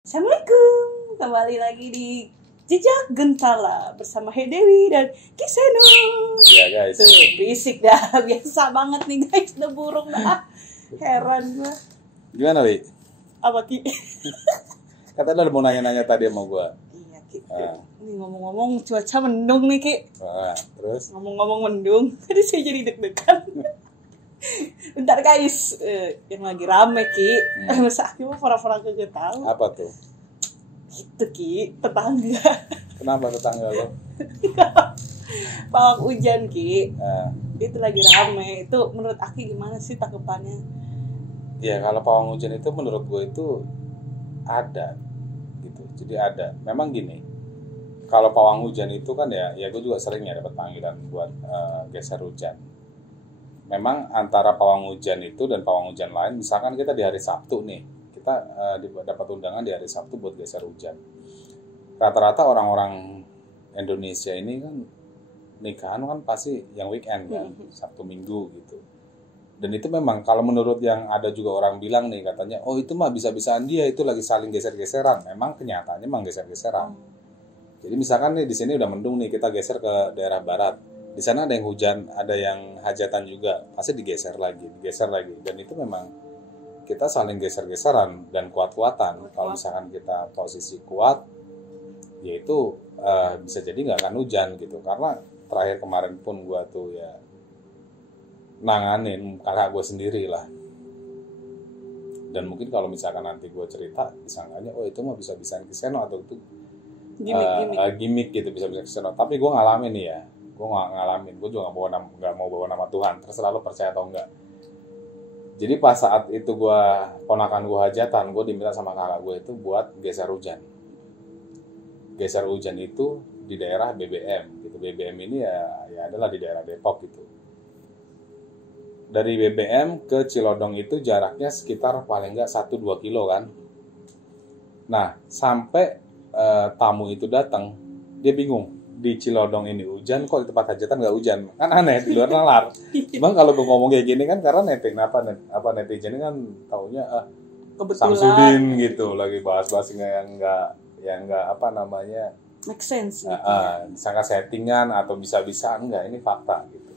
Assalamualaikum, kembali lagi di Jejak Gentala bersama Dewi dan Kiseno. Ya guys. Tuh, berisik dah, biasa banget nih guys, udah burung dah. Heran gua. Gimana, Wi? Apa Ki? Katanya udah mau nanya-nanya tadi sama gua. Iya Ki. Ini ngomong-ngomong cuaca mendung nih Ki. Terus? Ngomong-ngomong mendung, tadi saya jadi deg-degan. Bentar guys, yang lagi rame Ki. Masa aku mau pura-pura kagak tahu. Apa tuh? Itu Ki, tetangga. Kenapa tetangga lo? Pawang hujan Ki. Nah, Itu lagi rame. Itu menurut Aki gimana sih tanggapannya? ya kalau pawang hujan itu menurut gue itu ada gitu. Jadi ada. Memang gini. Kalau pawang hujan itu kan ya gue juga sering ya dapat panggilan buat geser hujan. Memang antara pawang hujan itu dan pawang hujan lain, misalkan kita di hari Sabtu nih, kita dapat undangan di hari Sabtu buat geser hujan. Rata-rata orang-orang Indonesia ini kan nikahan kan pasti yang weekend kan, Sabtu Minggu gitu. Dan itu memang kalau menurut yang ada juga orang bilang nih katanya, oh itu mah bisa-bisaan dia itu lagi saling geser-geseran. Memang kenyataannya memang geser-geseran. Jadi misalkan nih di sini udah mendung nih, kita geser ke daerah barat. Di sana ada yang hujan, ada yang hajatan juga, pasti digeser lagi. Dan itu memang kita saling geser-geseran dan kuat-kuatan. Kalau misalkan kita posisi kuat, yaitu bisa jadi nggak akan hujan gitu. Karena terakhir kemarin pun gue tuh ya nanganin kakak gue sendiri lah. Dan mungkin kalau misalkan nanti gue cerita, disangkanya oh itu mah bisa-bisaan Kiseno atau itu gimmick gitu, bisa-bisa Kiseno. Tapi gue ngalamin nih ya. Gue nggak ngalamin, gue juga nggak mau bawa nama Tuhan, terserah lo percaya atau enggak. Jadi pas saat itu gue ponakan gue hajatan, gue diminta sama kakak gue itu buat geser hujan itu di daerah BBM gitu. BBM ini ya adalah di daerah Depok gitu. Dari BBM ke Cilodong itu jaraknya sekitar paling nggak 1-2 kilo kan. Nah sampai tamu itu datang, dia bingung. Di Cilodong ini hujan, kok di tempat hajatan nggak hujan? Kan aneh, di luar nalar. Cuman kalau gue ngomong kayak gini kan karena netizen kan taunya Samsudin gitu, lagi bahas-bahas yang nggak apa namanya, make sense gitu. Disangka settingan atau bisa-bisaan, enggak, ini fakta gitu.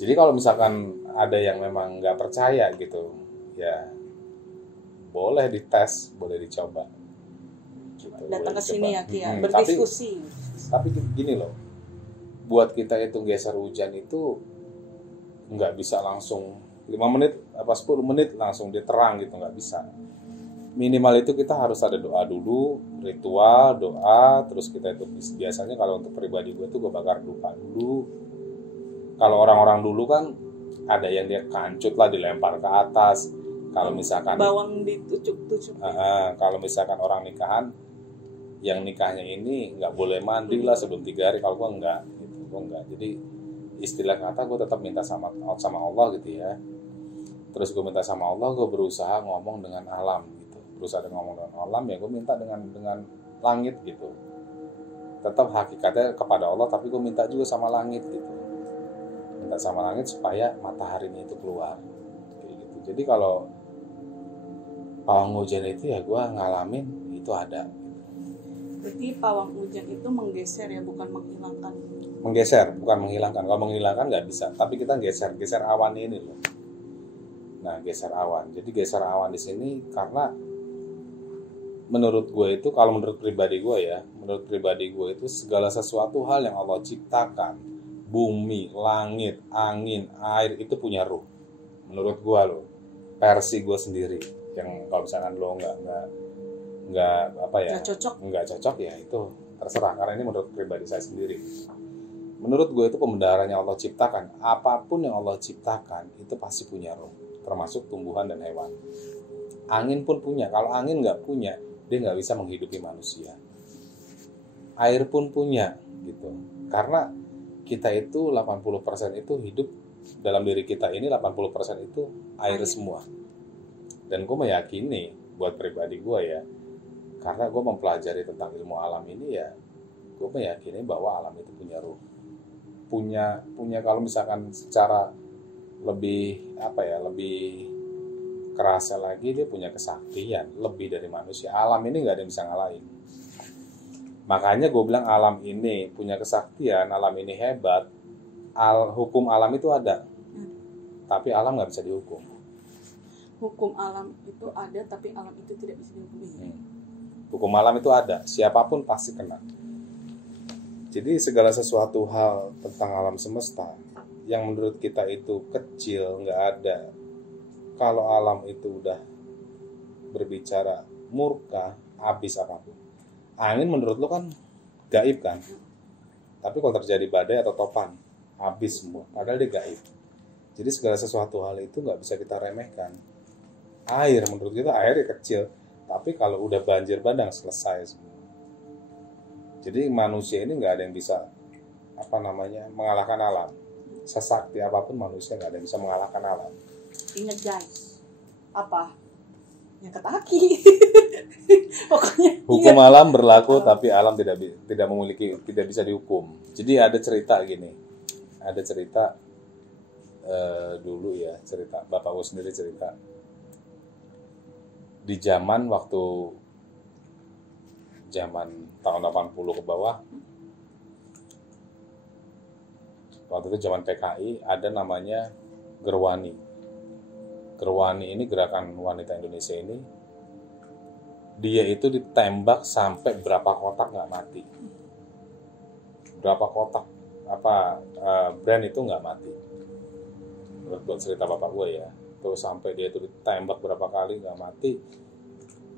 Jadi kalau misalkan ada yang memang nggak percaya gitu, ya boleh dites, boleh dicoba. Gitu, datang ke sini ya Ki ya, Hmm, berdiskusi. Tapi gini loh, buat kita itu geser hujan itu nggak bisa langsung 5 menit apa 10 menit langsung dia terang gitu, nggak bisa. Minimal itu kita harus ada doa dulu, ritual, doa, terus kita itu biasanya kalau untuk pribadi gue tuh gue bakar dupa dulu. Kalau orang-orang dulu kan ada yang dia kancut lah, dilempar ke atas. Kalau misalkan bawang ditucuk-tucuk. Kalau misalkan orang nikahan, yang nikahnya ini nggak boleh mandi lah sebelum 3 hari. Kalau gue enggak gitu, gue enggak. Jadi istilah kata gue tetap minta sama Allah gitu ya. Terus gue minta sama Allah, gue berusaha ngomong dengan alam gitu. Berusaha ngomong dengan alam, ya gue minta dengan langit gitu. Tetap hakikatnya kepada Allah, tapi gue minta juga sama langit gitu. Minta sama langit supaya mataharinya itu keluar kayak gitu. Jadi kalau pawang hujan itu ya gue ngalamin itu ada. Berarti pawang hujan itu menggeser ya, bukan menghilangkan. Menggeser, bukan menghilangkan. Kalau menghilangkan nggak bisa, tapi kita geser awan ini loh. Nah, geser awan. Jadi geser awan di sini karena menurut gue itu, kalau menurut pribadi gue itu segala sesuatu hal yang Allah ciptakan, bumi, langit, angin, air itu punya ruh. Menurut gue loh, versi gue sendiri. Yang kalau misalkan lo nggak cocok ya itu terserah, karena ini menurut pribadi saya sendiri. Menurut gue itu pembendaharaan yang Allah ciptakan, apapun yang Allah ciptakan itu pasti punya roh, termasuk tumbuhan dan hewan. Angin pun punya. Kalau angin nggak punya, dia nggak bisa menghidupi manusia. Air pun punya gitu, karena kita itu 80% itu hidup dalam diri kita ini, 80% itu air semua. Dan gue meyakini buat pribadi gue ya, karena gue mempelajari tentang ilmu alam ini ya, gue meyakini bahwa alam itu punya ruh, punya kalau misalkan secara lebih kerasa lagi dia punya kesaktian lebih dari manusia. Alam ini nggak ada yang bisa ngalahin. Makanya gue bilang alam ini punya kesaktian, alam ini hebat. Hukum alam itu ada, tapi alam nggak bisa dihukum. Hukum alam itu ada, tapi alam itu tidak bisa dihukumi. Hukum alam itu ada, siapapun pasti kena. Jadi segala sesuatu hal tentang alam semesta yang menurut kita itu kecil, nggak ada. Kalau alam itu udah berbicara murka, habis apapun. Angin menurut lo kan gaib kan? Tapi kalau terjadi badai atau topan, habis semua. Padahal dia gaib. Jadi segala sesuatu hal itu nggak bisa kita remehkan. Air, menurut kita air ya kecil. Tapi kalau udah banjir bandang, selesai semua. Jadi manusia ini nggak ada yang bisa mengalahkan alam. Sesakti apapun manusia nggak ada yang bisa mengalahkan alam. Ingat guys, apa? Yang kaki. Pokoknya hukum alam berlaku tapi alam tidak bisa dihukum. Jadi ada cerita gini. Ada cerita dulu ya, cerita bapakku sendiri cerita. Di zaman tahun 80 ke bawah. Waktu itu zaman PKI ada namanya Gerwani. Gerwani ini gerakan wanita Indonesia ini, dia itu ditembak sampai berapa kotak nggak mati, berapa kotak brand itu nggak mati. Buat cerita bapak gue ya, tuh sampai dia itu ditembak berapa kali nggak mati,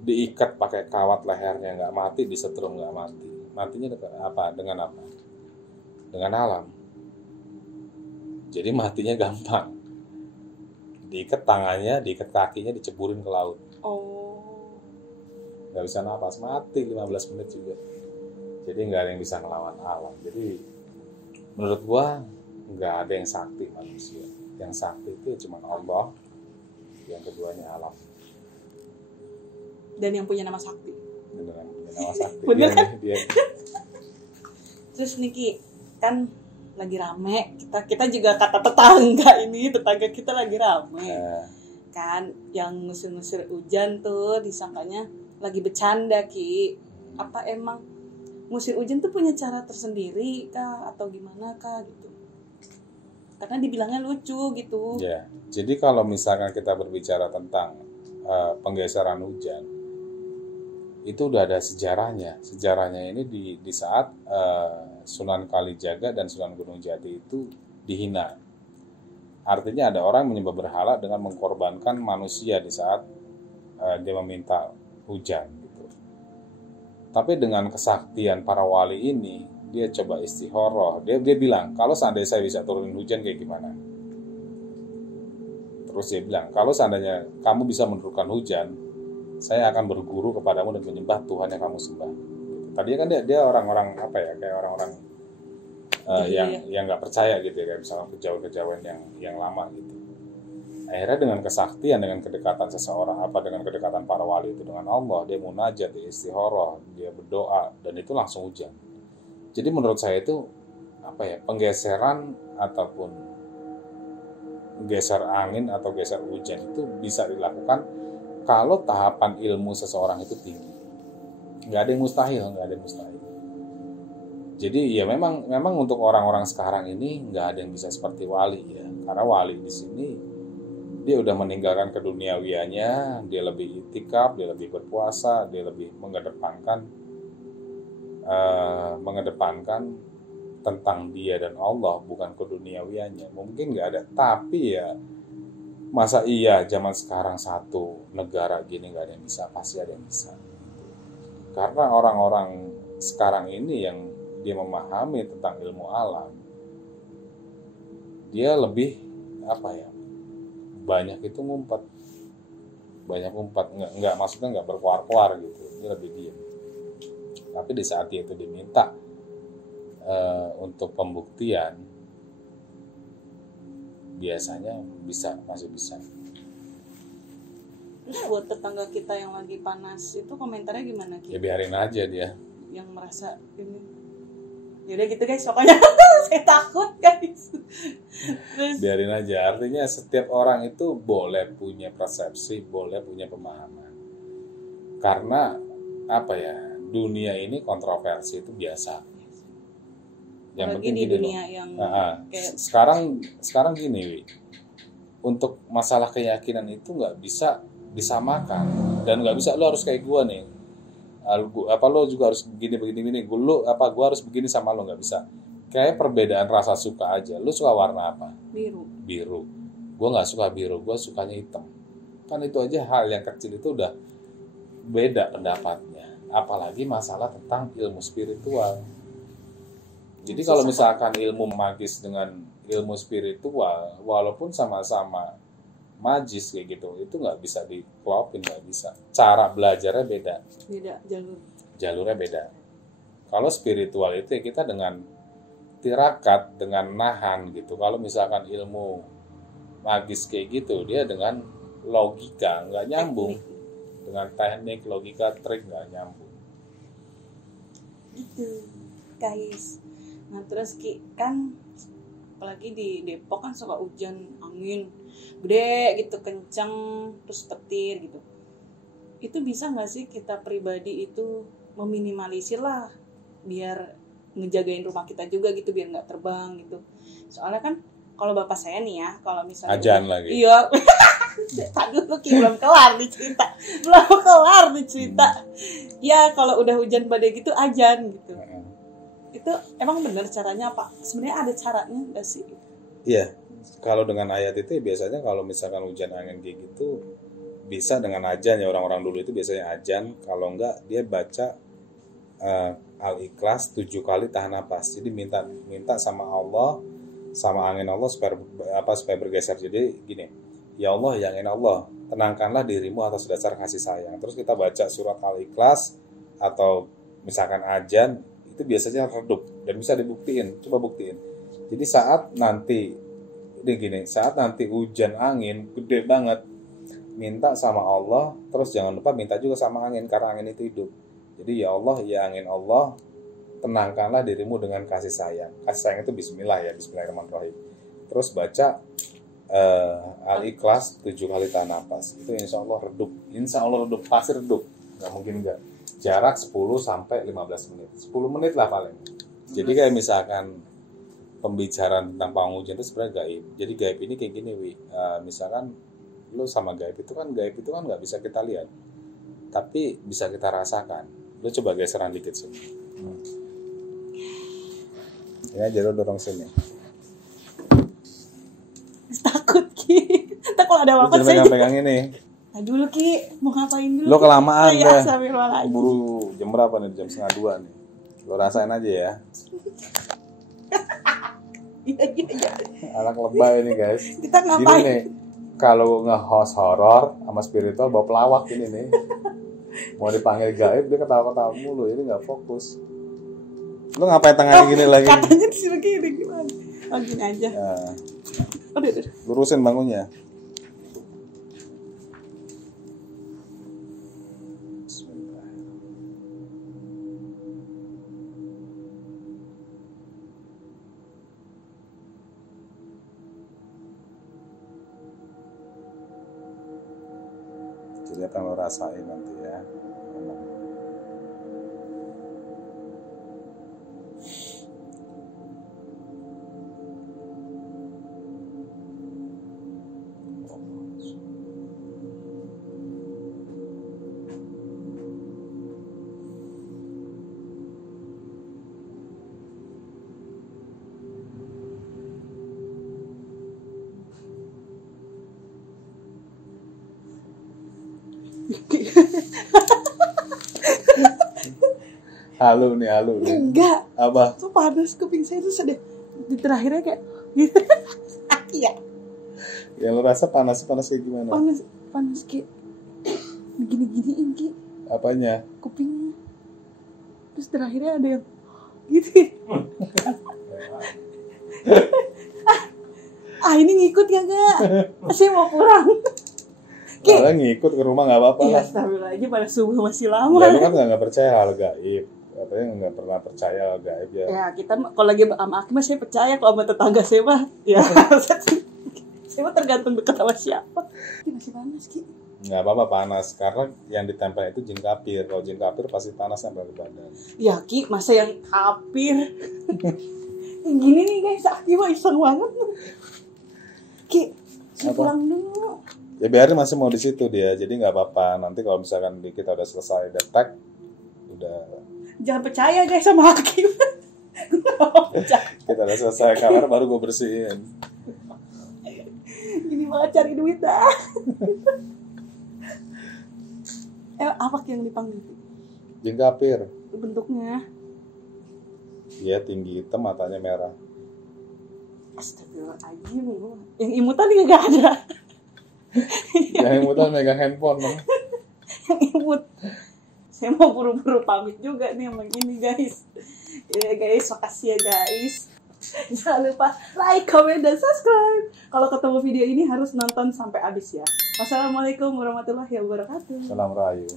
diikat pakai kawat lehernya nggak mati, disetrum nggak mati. Matinya dengan apa? Dengan alam. Jadi matinya gampang. Diikat tangannya, diikat kakinya, diceburin ke laut. Oh. Nggak bisa napas, mati 15 menit juga. Jadi nggak ada yang bisa ngelawan alam. Jadi menurut gua nggak ada yang sakti manusia. Yang sakti itu cuma Allah. Yang keduanya alam. Dan yang punya nama sakti. Beneran punya nama sakti. Bener kan? Dia. Terus Niki, kan lagi rame, kita juga kata tetangga kita lagi rame kan, yang ngusir-ngusir hujan tuh disangkanya lagi bercanda Ki. Apa emang ngusir hujan tuh punya cara tersendiri kah atau gimana kah gitu? Karena dibilangnya lucu gitu Ya, jadi kalau misalkan kita berbicara tentang penggeseran hujan, itu udah ada sejarahnya. Sejarahnya ini di saat Sunan Kalijaga dan Sunan Gunung Jati itu dihina. Artinya ada orang menyembah berhala dengan mengkorbankan manusia di saat dia meminta hujan gitu. Tapi dengan kesaktian para wali ini, dia coba istikharah. Dia bilang, kalau seandainya saya bisa turunin hujan kayak gimana? Terus dia bilang, kalau seandainya kamu bisa menurunkan hujan, saya akan berguru kepadamu dan menyembah Tuhan yang kamu sembah. Tadinya kan dia orang-orang kayak orang-orang yang nggak percaya gitu ya, kayak misalnya kejawen-kejawen yang lama gitu. Akhirnya dengan kesaktian, dengan kedekatan seseorang, dengan kedekatan para wali itu dengan Allah, dia munajat, dia istikharah, dia berdoa, dan itu langsung hujan. Jadi menurut saya itu penggeseran ataupun geser angin atau geser hujan itu bisa dilakukan kalau tahapan ilmu seseorang itu tinggi. Nggak ada yang mustahil. Jadi ya memang untuk orang-orang sekarang ini nggak ada yang bisa seperti wali ya. Karena wali di sini dia udah meninggalkan keduniawiannya, dia lebih itikaf, dia lebih berpuasa, dia lebih mengedepankan tentang dia dan Allah, bukan keduniawiannya. Mungkin nggak ada, tapi ya masa iya zaman sekarang satu negara gini nggak ada yang bisa? Pasti ada yang bisa. Karena orang-orang sekarang ini yang dia memahami tentang ilmu alam, dia lebih banyak itu ngumpet, nggak maksudnya nggak berkuar-kuar gitu, dia lebih diam. Tapi di saat dia itu diminta untuk pembuktian, biasanya masih bisa. Terus buat tetangga kita yang lagi panas itu komentarnya gimana Ki? Ya biarin aja dia. Yang merasa ini, Yaudah gitu guys, pokoknya saya takut guys. Terus Biarin aja. Artinya setiap orang itu boleh punya persepsi, boleh punya pemahaman. Karena apa ya? Dunia ini kontroversi itu biasa. Yang apalagi penting di gini dunia loh. yang kayak Sekarang gini, Wi. Untuk masalah keyakinan itu nggak bisa disamakan dan nggak bisa lo harus kayak gua nih. Apa lo juga harus begini gua harus begini sama lo, nggak bisa. Kayak perbedaan rasa suka aja. Lo suka warna apa? Biru. Gua nggak suka biru, gua sukanya hitam. Kan itu aja hal yang kecil itu udah beda pendapatnya. Apalagi masalah tentang ilmu spiritual. Jadi kalau misalkan ilmu magis dengan ilmu spiritual, walaupun sama-sama magis kayak gitu, itu nggak bisa diklopin, nggak bisa. Cara belajarnya beda. Jalurnya beda. Kalau spiritual itu ya kita dengan tirakat, dengan nahan gitu. Kalau misalkan ilmu magis kayak gitu, dia dengan logika nggak nyambung. Dengan teknik, logika, trik nggak nyambung. Gitu guys. Nah terus kan apalagi di Depok kan suka hujan angin gede gitu, kencang, terus petir gitu. Itu bisa nggak sih kita pribadi itu meminimalisir lah, biar ngejagain rumah kita juga gitu, biar nggak terbang gitu. Soalnya kan kalau bapak saya nih ya, kalau misalnya Ajan lagi. iya tadi lu belum kelar nih cerita ya, kalau udah hujan badai gitu ajan gitu. Itu emang bener caranya apa? Sebenarnya ada caranya nggak sih? Iya, kalau dengan ayat itu ya biasanya kalau misalkan hujan angin kayak gitu bisa dengan ajan ya, orang-orang dulu itu biasanya ajan. Kalau enggak dia baca Al-Ikhlas 7 kali tahan napas. Jadi minta sama Allah, sama angin Allah supaya bergeser. Jadi gini, ya Allah, ya angin Allah, tenangkanlah dirimu atas dasar kasih sayang. Terus kita baca surat Al-Ikhlas atau misalkan ajan, itu biasanya redup dan bisa dibuktiin. Coba buktiin. Jadi saat nanti hujan angin gede banget, minta sama Allah, terus jangan lupa minta juga sama angin karena angin itu hidup. Jadi ya Allah, ya angin Allah, tenangkanlah dirimu dengan kasih sayang. Kasih sayang itu bismillah ya, bismillahirrahmanirrahim. Terus baca Al-Ikhlas 7 kali tahan napas. Itu insya Allah redup. Pasti redup. Nggak mungkin enggak. Jarak 10 sampai 15 menit. 10 menit lah paling. Jadi kayak misalkan pembicaraan tentang pawang hujan itu sebenarnya gaib. Jadi gaib ini kayak gini, Wi. Misalkan lo sama gaib itu kan nggak bisa kita lihat, tapi bisa kita rasakan. Lo coba geseran dikit sini. Ini aja lo dorong sini. Takut Ki. Ntar kalau ada apa-apa saya pegang ini. Nah dulu Ki, mau ngapain dulu? Lo kelamaan deh. Buru jam berapa nih? Jam 1:30 nih. Lo rasain aja ya. Iya. Anak lebay ini guys. Kita ngapain? Gini nih, kalau nge-host horor sama spiritual bawa pelawak ini nih. Mau dipanggil gaib dia ketawa-ketawa mulu, ini nggak fokus. Lo ngapain tangannya gini lagi? Katanya di sini gimana? Oh gini aja. Nah, Udah. lurusin bangunnya. Jadi akan lo rasain nanti ya. Halu nih. Enggak. Apa? Tuh panas kuping saya tuh sedih. Di terakhirnya kayak gitu. Iya. Ya lo rasa panas kayak gimana? Panas kayak begini-giniin Ki. Apanya? Kupingnya. Terus terakhirnya ada yang gitu. Ini ngikut ya gak? Saya mau pulang. Kalau ngikut ke rumah nggak apa-apa Iya, lah. astagfirullah aja pada subuh masih lama. Lalu kan nggak percaya hal gaib katanya nggak pernah percaya gaib ya. Ya kita kalau lagi sama Aki mah saya percaya, kalau sama tetangga saya mah ya saya mah tergantung dekat sama siapa. Ini masih panas Ki. Nggak apa-apa panas, karena yang ditempel itu jin kapir. Kalau jin kapir pasti panas nempel di badan. Ya Ki, masa yang kapir. Gini nih guys, Aki mah iseng banget. Ki, saya pulang dulu. Ya biarin masih mau di situ dia, jadi nggak apa-apa. Nanti kalau misalkan kita udah selesai detek, udah. Jangan percaya guys sama Aki. Kita udah selesai kamar baru gue bersihin. Gini banget cari duit dah. Apa yang dipanggil? Jin kapir. Bentuknya? Iya tinggi hitam, matanya merah. Astagfirullahaladzim. Yang imutan juga gak ada. Yang imutan megang handphone. Yang imut. Saya mau buru-buru pamit juga nih sama ini guys. Ya guys, makasih ya guys. Jangan lupa like, comment, dan subscribe. Kalau ketemu video ini harus nonton sampai habis ya. Wassalamualaikum warahmatullahi wabarakatuh. Salam rayu.